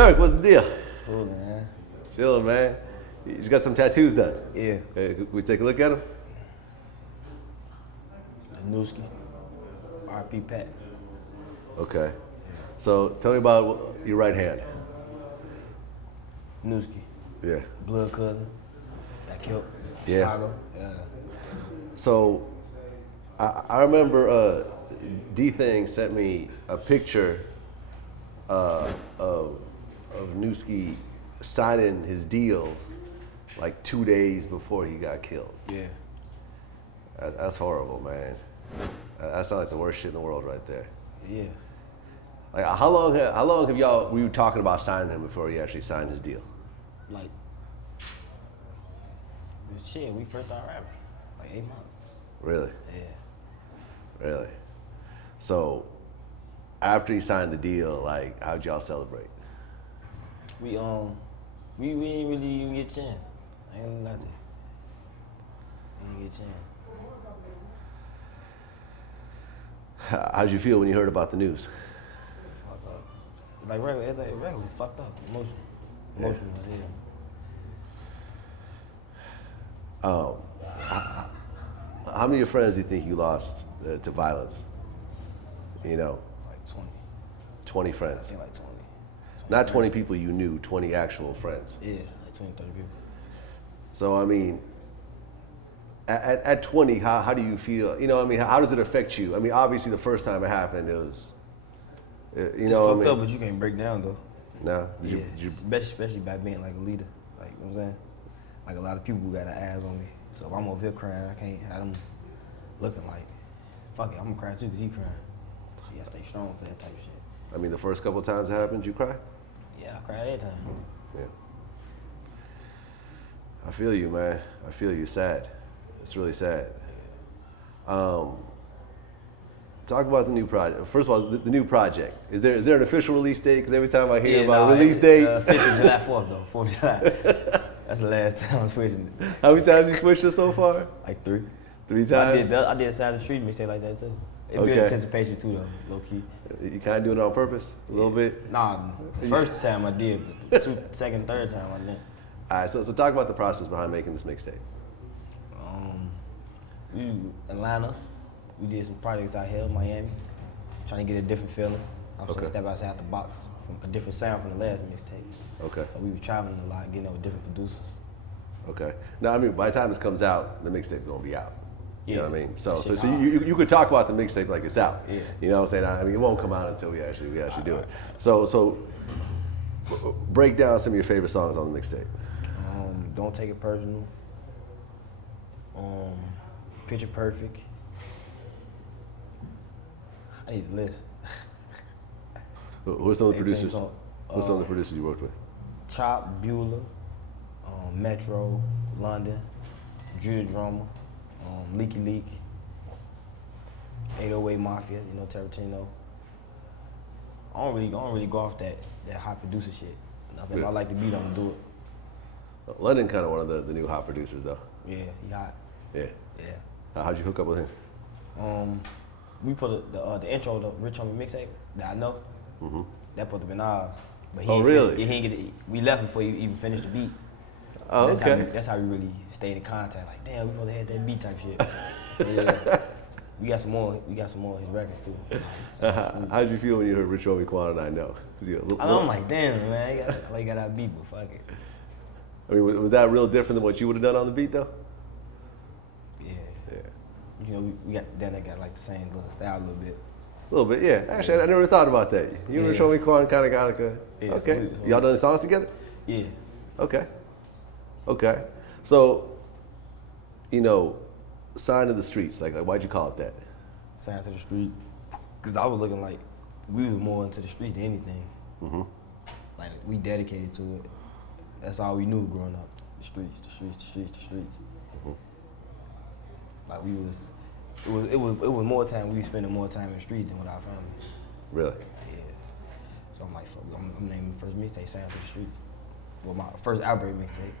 Durk, what's the deal? Cool, man. Chillin', man. You just got some tattoos done. Yeah. Hey, can we take a look at them? Nuski. RP Pat. Okay. So tell me about your right hand. Nuski. Yeah. Blood cousin. Got killed. Yeah. Chicago. Yeah. So I remember D-Thing sent me a picture of Nuski signing his deal like 2 days before he got killed. Yeah. That's horrible, man. That sounds like the worst shit in the world right there. Yeah. Like, how long were you talking about signing him before he actually signed his deal? Like, shit, we first started rapping. Like 8 months. Really? Yeah. Really? So, after he signed the deal, like, how'd y'all celebrate? We didn't really even get a chance. I ain't gonna lie to you. We didn't get a chance. How'd you feel when you heard about the news? Fucked up. Like regular, it's like regular, fucked up. Emotional. Emotional as hell. How many of your friends do you think you lost to violence? You know? Like 20. 20 friends? I think like 20. Not 20 people you knew, 20 actual friends. Yeah, like 20, 30 people. So, I mean, at 20, how do you feel? You know, I mean, how does it affect you? I mean, obviously the first time it happened, it was, you know what I mean? It's fucked up, but you can't break down though. No? Yeah, especially by being like a leader. Like, you know what I'm saying? Like a lot of people got their eyes on me. So if I'm over here crying, I can't have them looking like, fuck it, I'm gonna cry too because he crying. You gotta stay strong for that type of shit. I mean, the first couple of times it happened, you cry? Yeah, I cry every time. Yeah. I feel you, man. I feel you. Sad. It's really sad. Talk about the new project. First of all, the new project. Is there an official release date? Because every time I hear about a release date, official July 4th though. 4th of July. That's the last time I'm switching it. How many times you switched it so far? Like 3. 3 times. I did Side of the Street mixtape like that too. It built anticipation too though, low key. You kind of doing it on purpose, a little bit. Nah, first time I did, but second, third time I didn't. All right, so talk about the process behind making this mixtape. We in Atlanta, we did some projects out here, Miami, trying to get a different feeling. I'm saying step outside the box, from a different sound from the last mixtape. Okay. So we were traveling a lot, getting up with different producers. Okay. Now, I mean, by the time this comes out, the mixtape's gonna be out. You know what I mean? So Shit, you could talk about the mixtape like it's out. Yeah. You know what I'm saying? I mean, it won't come out until we actually do it. So break down some of your favorite songs on the mixtape. Don't Take It Personal. Picture Perfect. I need a list. Who are some of the 18 producers? songs. Who are some of the producers you worked with? Chop, Bueller, Metro, London, Judah Drummer, Leaky Leak, 808 Mafia, you know, Tarantino. I don't really go off that hot producer shit. Nothing. If I like the beat, I'm gonna do it. London kind of one of the new hot producers though. Yeah, he hot. Yeah. Yeah. How'd you hook up with him? We put the intro, the Rich Homie mixtape that I know. Mm-hmm. That put the ours. But really? He ain't get it. We left before you even finished the beat. Oh, okay. That's how we really stayed in contact. Like, damn, we supposed to have that beat type shit. Yeah. We got some more of his records too. How'd you feel when you heard Rich Homie Quan and I Know? I'm like, damn, man, you got that beat, but fuck it. I mean, was that real different than what you would have done on the beat though? Yeah. You know, we got like the same little style a little bit. A little bit, yeah. Actually, I never thought about that. You and Rich Homie Quan kind of got like a, okay. So y'all done songs together? Yeah. Okay. So, you know, Sign to the Streets, like why'd you call it that? Sign to the Street. Because I was looking like we was more into the street than anything. Mm-hmm. Like, we dedicated to it. That's all we knew growing up. The streets. Mm-hmm. Like, it was more time, we were spending more time in the street than with our family. Really? Yeah. So I'm like, fuck, I'm naming the first mixtape Sign to the Streets. Well, my first Outbreak mixtape.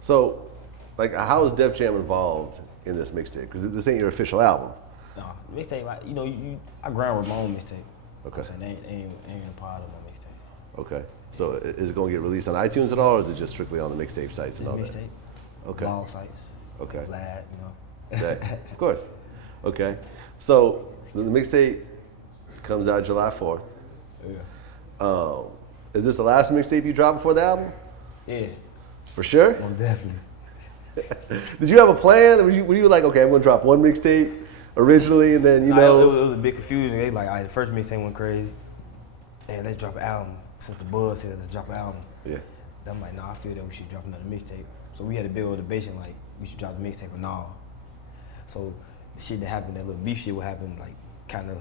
So, like, how is Def Jam involved in this mixtape? Because this ain't your official album. No, mixtape, I ground with my own mixtape. Okay. They ain't a part of my mixtape. Okay. So is it going to get released on iTunes at all, or is it just strictly on the mixtape sites and all that? Mixtape. Okay. Blog sites. Okay. Like Vlad, you know. Okay. Of course. Okay. So the mixtape comes out July 4th. Yeah. Is this the last mixtape you drop before the album? Yeah. For sure? Most definitely. Did you have a plan? Were you like, okay, I'm gonna drop one mixtape originally, and then It was a big confusion. They like, all right, the first mixtape went crazy, and let's drop an album. Since the buzz said, let's drop an album. Yeah. Then I'm like, nah, I feel that we should drop another mixtape. So we had a big old debate, like, we should drop the mixtape or nah. So the shit that happened, that little beef shit would happen, like, kind of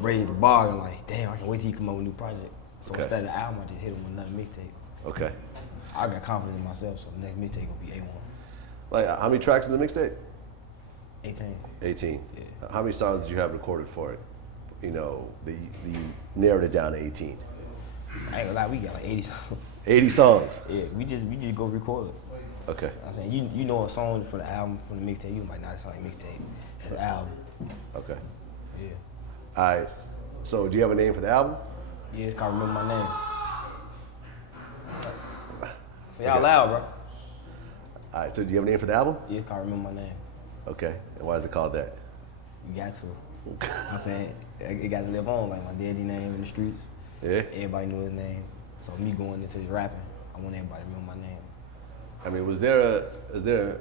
raised the bar, and like, damn, I can't wait till he come up with a new project. So Okay. instead of the album, I just hit him with another mixtape. Okay. I got confidence in myself, so the next mixtape gonna be A1. Like, how many tracks in the mixtape? 18. 18. Yeah. How many songs did you have recorded for it? You know, you narrowed it down to 18. I ain't gonna lie, we got like 80 songs. 80 songs. Yeah, we just go record. Okay. I'm saying, you know a song for the album, from the mixtape, you might not sound like mixtape. It's an album. Okay. Yeah. All right. So, do you have a name for the album? Yeah, it's called Remember My Name. Y'all Okay. loud, bro. All right. So, do you have a name for the album? Yeah, it's called Remember My Name. Okay. And why is it called that? You got to. I'm saying, it got to live on, like my daddy name in the streets. Yeah. Everybody knew his name. So me going into this rapping, I want everybody to remember my name. I mean, is there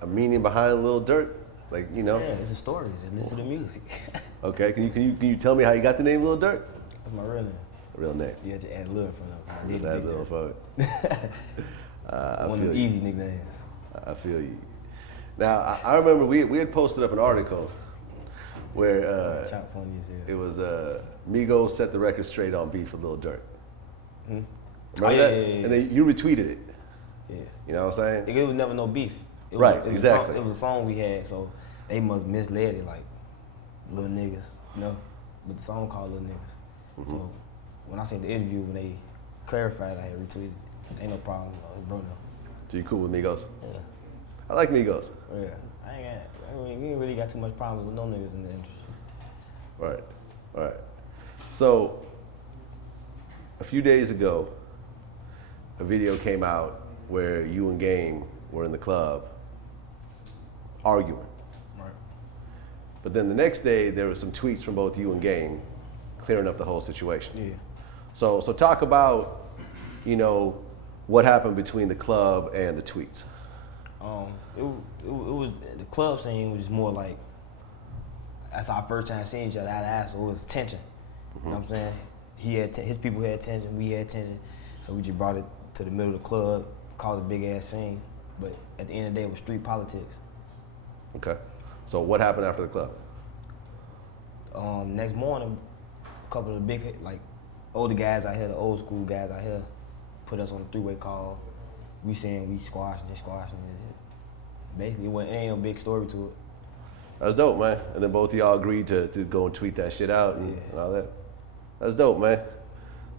a meaning behind Lil Durk? Like, you know? Yeah, it's a story. Just listen to the music. Okay. Can you tell me how you got the name Lil Durk? That's my real name. Real name. You had to add Lil for them. Just add Lil for it. I One of feel them you. easy nicknames. I feel you. Now, I remember we had posted up an article where Chop funny as it hell. was Migos set the record straight on beef with Lil Durk. Hmm? Remember yeah, that? yeah, yeah. And then you retweeted it. Yeah. You know what I'm saying? It was never no beef. It was, Right, it was exactly. It was a song we had, so they must misled it like little niggas, you know? But the song called Little Niggas. Mm-hmm. So when I seen the interview, when they clarified, I had retweeted. Ain't no problem, bro. No. So you cool with Migos? Yeah. I like Migos. Yeah. We ain't really got too much problems with no niggas in the industry. Right, right. So a few days ago, a video came out where you and Game were in the club arguing. Right. But then the next day, there were some tweets from both you and Game clearing up the whole situation. Yeah. So talk about, you know, what happened between the club and the tweets. It was the club scene was just more like that's our first time seeing each other eye to eye, so it was tension. You know what I'm saying? He had his people had tension, we had tension, so we just brought it to the middle of the club, caused a big ass scene. But at the end of the day, it was street politics. Okay. So what happened after the club? Next morning, a couple of the big like older guys out here, the old school guys out here, put us on a three-way call. We saying we squashing it. Basically, it ain't no big story to it. That's dope, man. And then both of y'all agreed to go and tweet that shit out and all that. That's dope, man.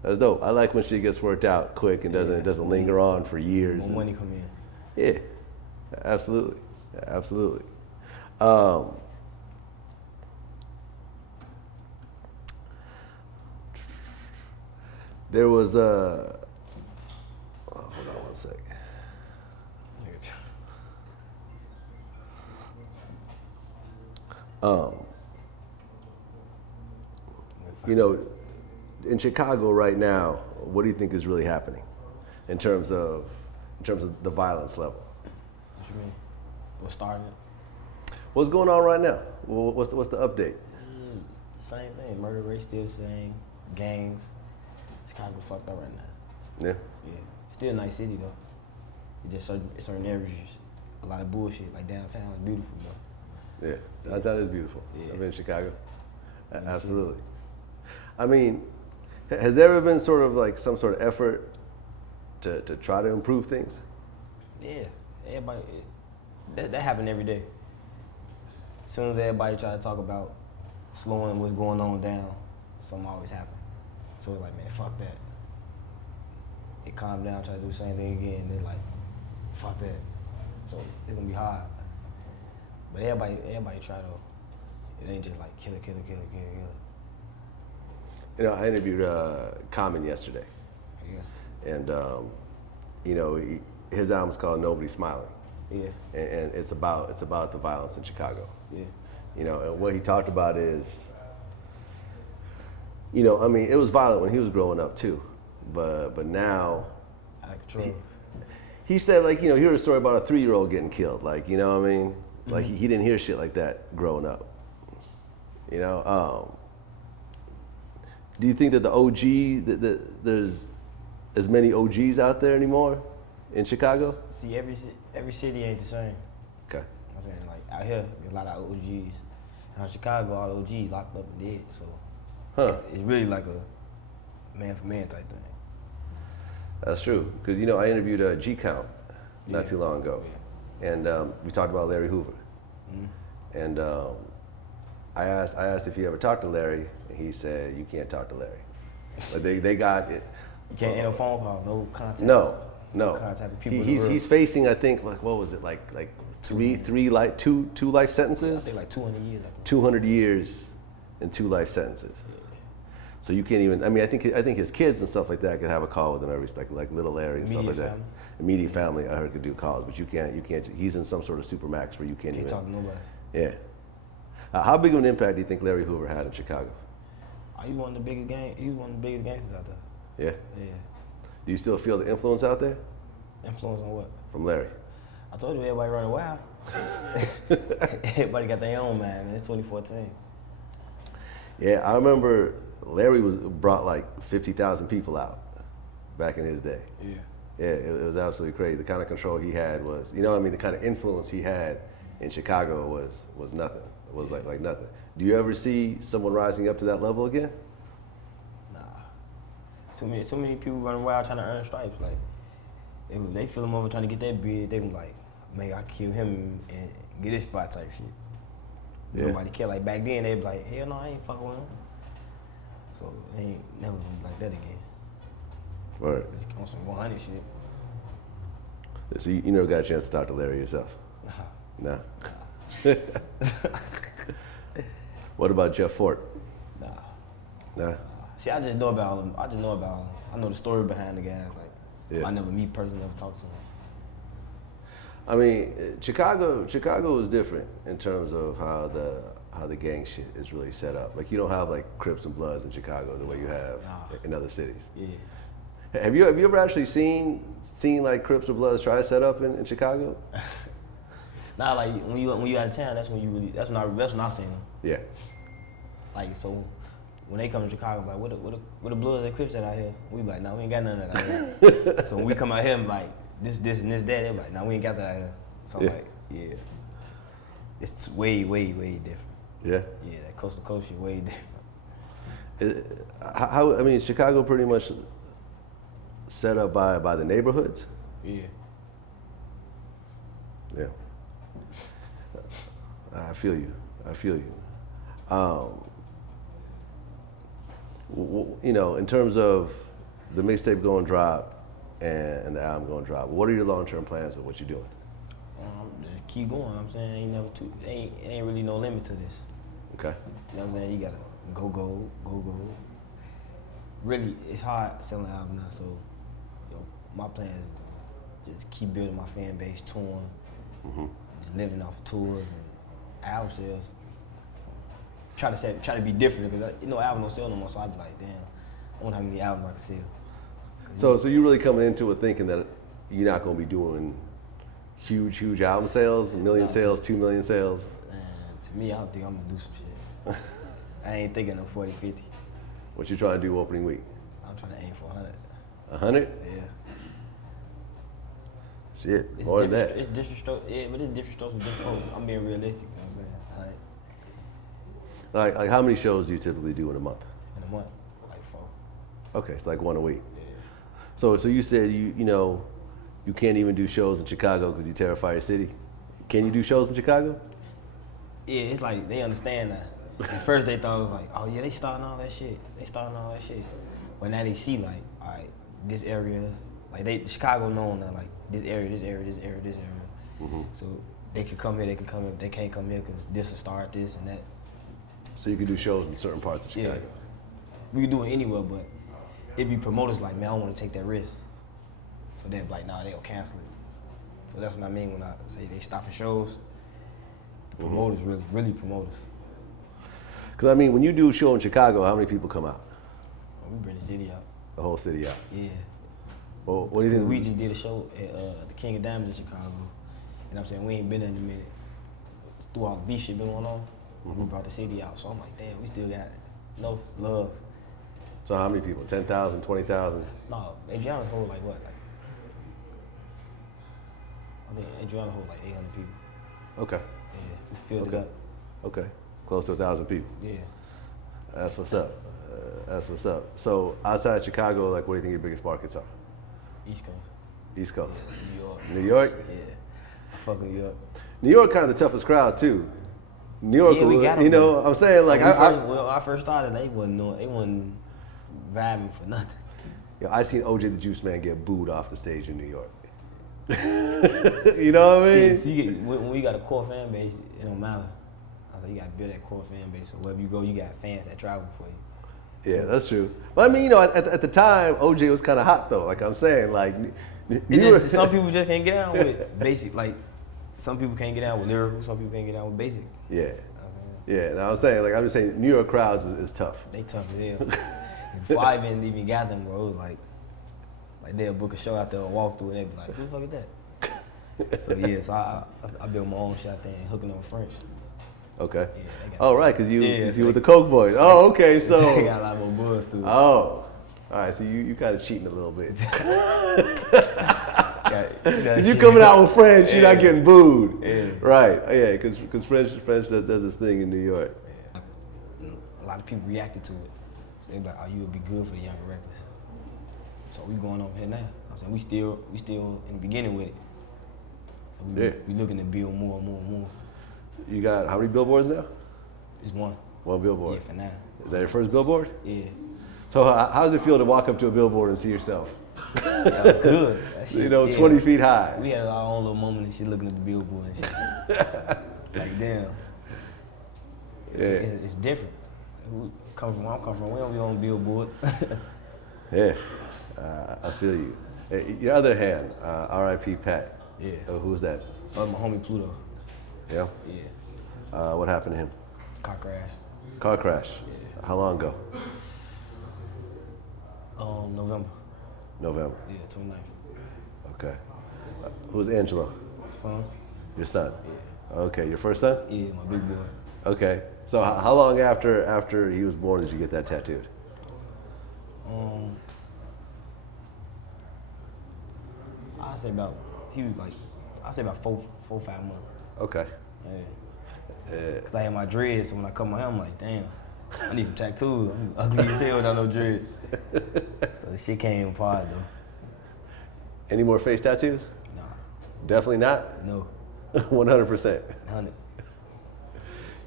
That's dope. I like when shit gets worked out quick and it doesn't linger on for years. When money come in. Yeah, absolutely, absolutely. There was hold on one second. You know, in Chicago right now, what do you think is really happening in terms of the violence level? What you mean? What's starting it? What's going on right now? What's the update? Same thing. Murder rate still the same. Gangs. Chicago fucked up right now. Yeah. Yeah. Still a nice city though. It just certain areas, a lot of bullshit. Like downtown is beautiful though. Yeah. Downtown is beautiful. Yeah. I've been in Chicago. Absolutely. I mean, has there ever been sort of like some sort of effort to try to improve things? Yeah. Everybody. That happen every day. As soon as everybody try to talk about slowing what's going on down, something always happen. So it's like, man, fuck that. It calm down, try to do the same thing again, and they're like, fuck that. So it's gonna be hard. But everybody try though. It ain't just like kill it. You know, I interviewed Common yesterday. Yeah. and you know, his album's called Nobody's Smiling. Yeah. And it's about the violence in Chicago. Yeah. You know, and what he talked about is, you know, I mean, it was violent when he was growing up too, but now, Out of control. he said, like, you know, he heard a story about a 3-year-old getting killed, like, you know what I mean? Like, he didn't hear shit like that growing up. You know, do you think that the OG, that there's as many OGs out there anymore in Chicago? See, every city ain't the same. Okay. I'm saying, like, out here, there's a lot of OGs. Now in Chicago, all the OGs locked up and dead, so it's really like a man-for-man type thing. That's true, because, you know, I interviewed G Count not too long ago, and we talked about Larry Hoover. And I asked if he ever talked to Larry, and he said, you can't talk to Larry. But they got it. You can't, ain't no phone call, no contact. No. Contact with people in the world. He's facing, I think, like, what was it, like two life sentences? I think like 200 years. 200 years and 2 life sentences. So you can't even. I mean, I think his kids and stuff like that could have a call with him every, like little Larry and stuff like that. Immediate family, I heard, could do calls, but you can't. He's in some sort of supermax where you can't even talk to nobody. Yeah. How big of an impact do you think Larry Hoover had in Chicago? He was one of the biggest gangsters out there. Yeah. Yeah. Do you still feel the influence out there Influence on what? from Larry? I told you everybody running wild. Everybody got their own man. It's 2014. Yeah, I remember Larry brought like 50,000 people out back in his day. Yeah. Yeah, it was absolutely crazy. The kind of control he had was, you know what I mean, the kind of influence he had in Chicago was nothing. It was like nothing. Do you ever see someone rising up to that level again? Nah. So many people running wild trying to earn stripes. Like, they feel him over trying to get that bid, they be like, man, I kill him and get this spot type shit. Yeah. Nobody care. Like back then, they be like, hell no, I ain't fucking with him. So they ain't never gonna be like that again. Right. Just on some 100 shit. So you never got a chance to talk to Larry yourself? Nah. No. What about Jeff Fort? Nah. Nah. See, I just know about him. I know the story behind the guys. Like, Yeah. I never meet personally, never talk to him. I mean, Chicago is different in terms of how the gang shit is really set up. Like, you don't have like Crips and Bloods in Chicago the way you have in other cities. Yeah. Have you ever actually seen like Crips or Bloods try to set up in Chicago? Nah, like when you out of town, that's when I seen them. Yeah. Like, so when they come to Chicago, like what the Bloods and Crips at out here? We be like, nah, we ain't got none of that out here. So when we come out here, I'm like, this and this, that. They're like, nah, we ain't got that out here. So I'm like, yeah, it's way different. Yeah. Yeah, that coast to coast shit way different. I mean, is Chicago pretty much set up by the neighborhoods? Yeah. Yeah. I feel you. You know, in terms of the mixtape going drop and the album going drop, what are your long-term plans of what you're doing? Just keep going. I'm saying ain't really no limit to this. Okay. You know what I'm saying? You gotta go. Really, it's hard selling an album now, so my plan is just keep building my fan base, touring, just living off tours and album sales. Try to be different because album don't sell no more, so I be like, damn, I wonder how many albums I can sell. So you really coming into it thinking that you're not gonna be doing huge album sales, 1 million sales, 2 million sales? Man, to me, I don't think I'm gonna do some shit. I ain't thinking no 40, 50. What you trying to do opening week? I'm trying to aim for 100. 100? Yeah. Shit, It's more than that. It's different strokes. Yeah, but it's different strokes with different folks. I'm being realistic. You know what I'm saying? Like how many shows do you typically do in a month? In a month, like 4. Okay, it's like 1 a week. Yeah. So you said you can't even do shows in Chicago because you terrify your city. Can you do shows in Chicago? Yeah, it's like they understand that. At first they thought it was like, oh yeah, they starting all that shit. But now they see like, all right, this area, like Chicago known that like this area. So they can come here, they can't come here because this will start this and that. So you can do shows in certain parts of Chicago. Yeah. We can do it anywhere, but it'd be promoters like, man, I don't want to take that risk. So they'll be like, nah, they'll cancel it. So that's what I mean when I say they stopping shows. The promoters really promoters. Because I mean, when you do a show in Chicago, how many people come out? We bring the city out. The whole city out. Yeah. Well, what do you think? We just did a show at the King of Diamonds in Chicago. And I'm saying we ain't been there in a minute. Through all the beef shit been going on, we brought the city out. So I'm like, damn, we still got no love. So how many people? 10,000, 20,000? No, Adriana hold like what? Like, I think Adriana hold like 800 people. Okay. Yeah, we filled it Okay. up. Okay. Close to 1,000 people. Yeah. That's what's up. That's what's up. So outside Chicago, like, what do you think your biggest markets are? East Coast. East Coast. Yeah, New York. New York? Yeah. I fuck New York. New York kind of the toughest crowd too. New York, Yeah, we got 'em, you know, though. I'm saying like When I first started, they wasn't vibing for nothing. I seen OJ the Juice Man get booed off the stage in New York. You know what I mean? See, when you got a core fan base, it don't matter. I was like, you got to build that core fan base. So wherever you go, you got fans that travel for you. Yeah, that's true. But I mean, you know, at the time, OJ was kind of hot though. Like I'm saying, like Some people just can't get down with basic. Like some people can't get down with lyrical. Some people can't get down with basic. Yeah. Yeah, no, I'm just saying, New York crowds is tough. They tough as hell. Before I even got them, bro, it was like they'll book a show out there or walk through and they be like, who the fuck is that? So yeah, so I built my own shit out there and hooking up with French. Okay. Yeah, oh, right, because you with the Coke Boys. Oh, okay, so. They got a lot more buzz too. Oh. All right, so you kind of cheating a little bit. You coming out with French, you're not getting booed. Yeah. Right, yeah, because French does this thing in New York. Yeah. A lot of people reacted to it. So they be like, oh, you would be good for the younger rappers. So we going over here now. I'm saying we still in the beginning with it. So we looking to build more and more and more. You got how many billboards now? It's one. One billboard. Yeah, for now. Is that your first billboard? Yeah. So how does it feel to walk up to a billboard and see yourself? Good. Shit, you know, 20 feet high. We had our own little moment and shit looking at the billboard and shit. Like, damn. Yeah. It's different. Where I'm coming from, we don't be on billboard. Yeah, I feel you. Your other hand, R.I.P. Pat. Yeah. Who's that? My homie Pluto. Yeah? Yeah. What happened to him? Car crash. Car crash? Yeah. How long ago? November. November? Yeah, 29th. Okay. Who's Angelo? Son. Your son? Yeah. Okay, your first son? Yeah, my big boy. Okay. So how long after he was born did you get that tattooed? I say about 4, 5 months. Okay. Yeah. Cause I had my dreads, so when I cut my hair, I'm like, damn, I need some tattoos. I'm ugly as hell without no dread. So the shit came apart though. Any more face tattoos? Nah. Definitely not? No. 100%. 100.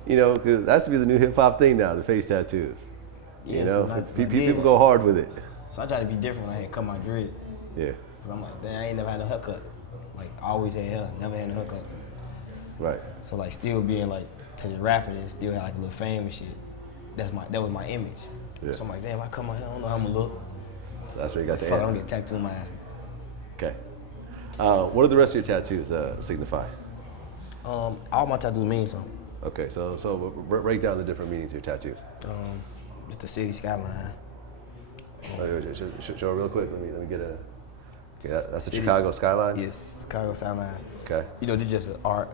You know, because that has to be the new hip hop thing now, the face tattoos. Yeah, you know, so people go hard with it. So I try to be different when I had cut my dread. Yeah. Cause I'm like, damn, I ain't never had no haircut. Like, I always had hair, never had no haircut. Right. So like, still being like to the rapping and still had like a little fame and shit. That was my image. Yeah. So I'm like, damn, if I cut my hair, I don't know how I'm gonna look. That's where you got the Fuck, I answer. don't get tattooed in my eye. Okay. What do the rest of your tattoos signify? All my tattoos mean something. Okay, so break down the different meanings of your tattoos. Just the city skyline. Show real quick. Let me get a. Yeah, that's the City. Chicago skyline. Yes, Chicago skyline. Okay. You know, this just an art.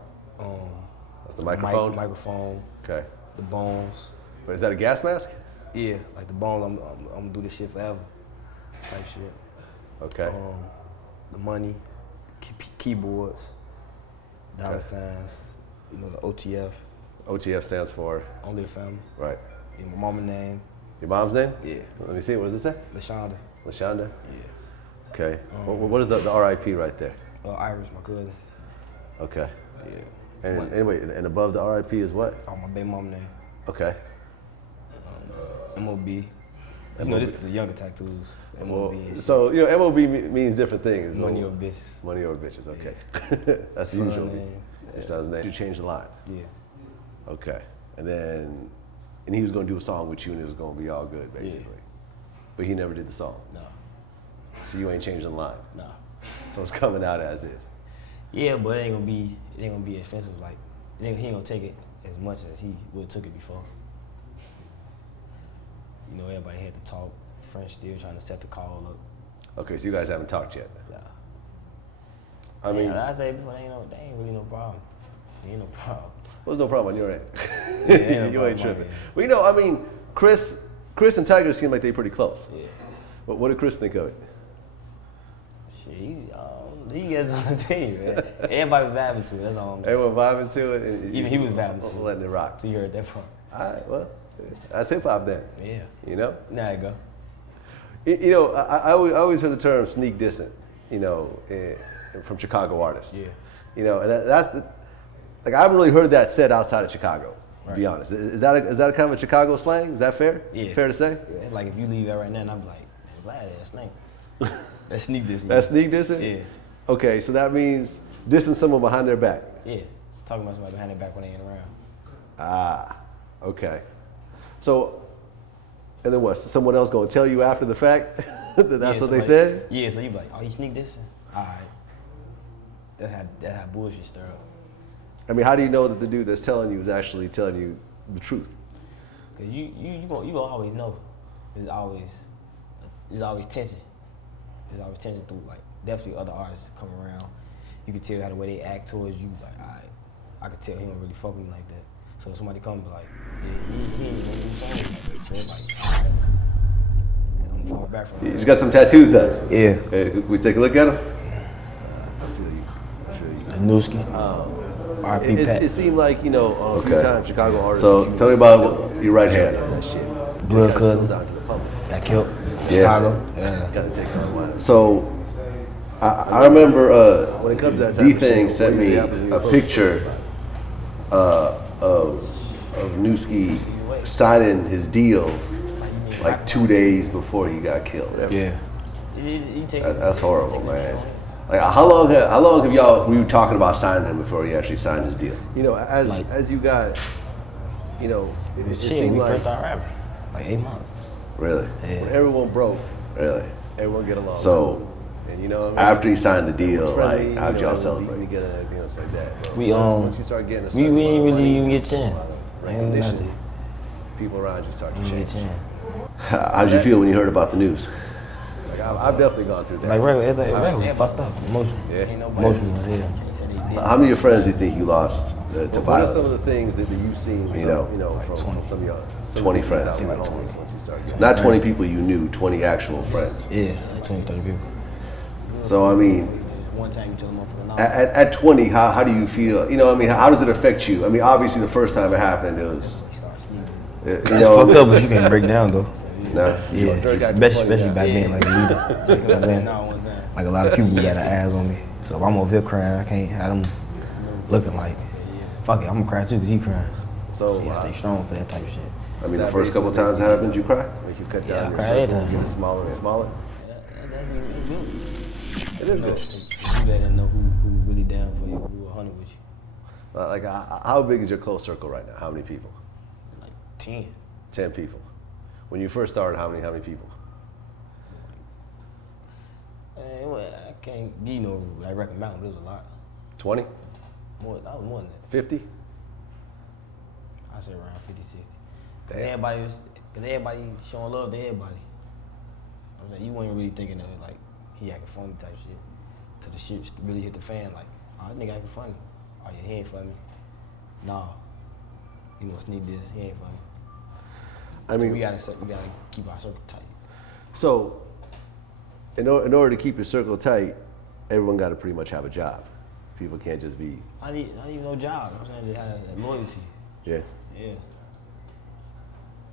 That's the microphone. Microphone. Okay. The bones. But is that a gas mask? Yeah, like the bones. I'm gonna do this shit forever. Type shit. Okay. The money, keyboards, dollar Okay. signs. You know, the OTF. OTF stands for. Only the family. Right. Yeah, my mama name. Your mom's name? Yeah. Let me see. What does it say? LaShonda. LaShonda. Yeah. Okay. What is the RIP right there? Iris, my cousin. Okay. Yeah. And anyway, and above the RIP is what? Oh, my baby mama name. Okay. MOB. You know, this is the younger tattoos. MOB. and So, you know, MOB means different things. money or bitches. Money or bitches, okay. That's Son usually name. your son's name. You changed the line. Yeah. Okay. And he was going to do a song with you and it was going to be all good, basically. Yeah. But he never did the song. No. So you ain't changing the line. No. So it's coming out as is. Yeah, but it ain't gonna be expensive. Like, he ain't gonna take it as much as he would have took it before. You know, everybody had to talk. French still trying to set the call up. Okay, so you guys haven't talked yet. Yeah. I mean, like I said before, they ain't really no problem. There ain't no problem. well, there's no problem on your end. Yeah, ain't no You ain't problem on tripping. my end. Well, you know, I mean, Chris and Tyga seem like they pretty close. Yeah. But what did Chris think of it? Shit, he gets on the team, man. Everybody was vibing to it. That's all I'm saying. Everyone vibing to it. And Even he was vibing to it. letting it rock. So you heard that part. All right, well, that's hip hop then. Yeah. You know? There you go. You know, I always heard the term sneak dissin, you know, from Chicago artists. Yeah. You know, and that's like I haven't really heard that said outside of Chicago. To be honest, is that a kind of a Chicago slang? Is that fair? Yeah. Fair to say? Yeah. It's like if you leave that right now, and I'm like, man, glad that's snake. That's sneak dissing. That's sneak dissing? Yeah. Okay, so that means dissing someone behind their back. Yeah. Talking about somebody behind their back when they ain't around. Ah, okay. So, and then what? Someone else gonna tell you after the fact that that's what they said? Yeah, so you be like, oh, you sneak dissing? All right. That's how bullshit stir up. I mean, how do you know that the dude that's telling you is actually telling you the truth? Cause you gonna always know. There's always tension. There's always tension through, like, definitely other artists come around. You can tell how the way they act towards you, like, I could tell he don't really fuck with me like that. So if somebody come and be like, yeah, he ain't really saying like that. So it's like, I'm falling back from You it. just got some tattoos done. Yeah. Hey, we take a look at them? Newski. RP Pat. It seemed like, you know, a few Okay. times Chicago artists. So, tell me about your right hand. Blood Kinda cousin. goes out to the public. Got killed. Yeah. Chicago. Yeah. Gotta take on one. So, I remember when it comes to that D-Thing sent me a picture of Newski signing his deal like 2 days before he got killed. Yeah. That's horrible, man. Like, how long have were you talking about signing him before he actually signed his deal? You know, as you got, you know, it Shit, seemed we like first started rapping. Like 8 months. really, Yeah. when everyone broke, Really. everyone get along. So, and you know what I mean? after he signed the deal, Friendly, like, how'd you y'all know, celebrate? eating together and everything else like that. We, once you start getting a we certain ain't amount of really money, even get a chance. recognition, Nothing. people around you start to Ain't change. get a chance. How'd you feel when you heard about the news? Like, I've definitely gone through that. Like regular, it's like regular, fucked up, emotional. Yeah. Emotional as hell. How many of your friends do you think you lost to What are violence? some some of the things that you've seen? You know, from 20. some of your 20 friends. That, Like like 20. once you start getting- Not 20 people you knew, 20 actual friends. Yeah, like 20, 30 people. So I mean, One time you tell them for the at 20, how do you feel? You know, I mean, how does it affect you? I mean, obviously the first time it happened, it was. You It's fucked up, but you can't break down though. No. Yeah, especially by being like a leader. Like, you know what I'm saying? Like a lot of people got eyes on me. So if I'm over here crying, I can't have them looking like, fuck it, I'm gonna cry too because he crying. So yeah, stay strong for that type of shit. I mean, the first couple times it happened, you cry? Like you cut Yeah, I down cry your every circle, time. get it smaller and smaller? It is good. You better know who really down for you, who 100 with you. Like, how big is your close circle right now? How many people? Like 10. 10 people. When you first started, how many people? I can't give you no like record amount, but it was a lot. 20? More, that was more than that. 50? I say around 50, 60. Damn. Cause everybody showing love to everybody. I mean, you weren't really thinking of it like he acting funny type shit. Till the shit really hit the fan, like, oh, that nigga acting funny. Oh yeah, he ain't funny. Nah, he gonna sneak this. He ain't funny. I mean, so we gotta keep our circle tight. So, in order to keep your circle tight, everyone got to pretty much have a job. People can't just be. I need no job. I'm saying they have that loyalty. Yeah. Yeah.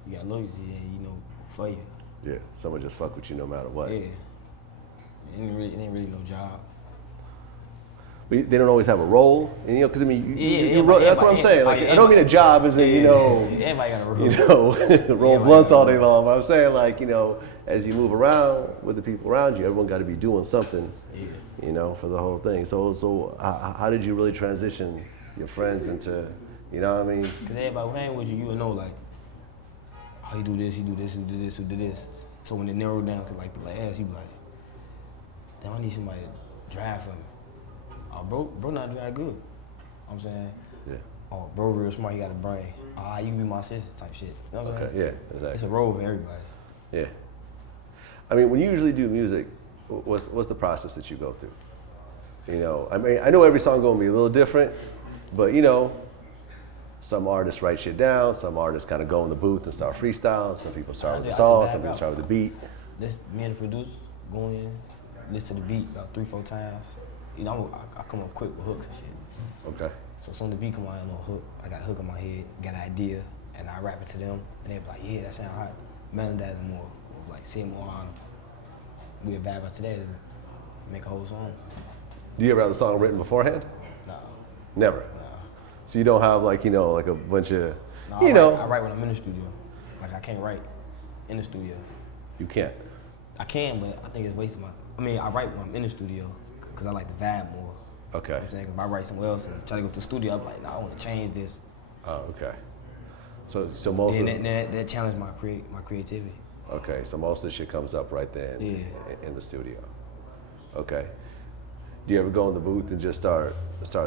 You got loyalty, and you know, for you. Yeah. Someone just fuck with you no matter what. Yeah. It ain't really no job. But they don't always have a role, and, you know, because I mean, that's what I'm saying. Like, everybody, I don't mean a job as in, you know, everybody got a role. you know, roll blunts all day long. But I'm saying, like, you know, as you move around with the people around you, everyone got to be doing something, you know, for the whole thing. So how did you really transition your friends into, you know what I mean? Because everybody who hang with you, you would know, like, oh, he do this, he do this, he do this, he do this. So when it narrowed down to, like, the last, you be like, damn, I need somebody drive for me. Oh, bro not drive good. You know what I'm saying? Yeah. Oh, bro real smart, he got a brain. Ah, you can be my sister type shit. You know what I'm saying? Yeah, exactly. It's a role for everybody. Yeah. I mean, when you usually do music, what's the process that you go through? You know, I mean, I know every song gonna be a little different, but you know, some artists write shit down, some artists kind of go in the booth and start freestyling, some people start with the song, some people start with the beat. This me and the producer go in, listen to the beat about 3-4 times. You know, I come up quick with hooks and shit. Okay. So as soon as the beat come out, I know a hook. I got a hook in my head, got an idea, and I rap it to them, and they be like, yeah, that sound hot. Melodize it more, like say it more on them. We'll vibe about today to make a whole song. Do you ever have the song written beforehand? No. Never. No. So you don't have like, you know, like a bunch of, No, you know. I write when I'm in the studio. Like I can't write in the studio. You can't. I can, but I think it's wasting my. I mean, I write when I'm in the studio because I like to vibe more. Okay. You know what I'm saying? 'Cause if I write somewhere else and try to go to the studio, I'm like, nah, I want to change this. Oh, okay. So most of that challenged my creativity. Okay, so most of the shit comes up right then Yeah. in the studio. Okay. Do you ever go in the booth and just start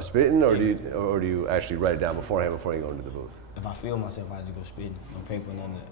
spitting, or do you actually write it down beforehand before you go into the booth? If I feel myself, I just go spitting. No paper, none of that.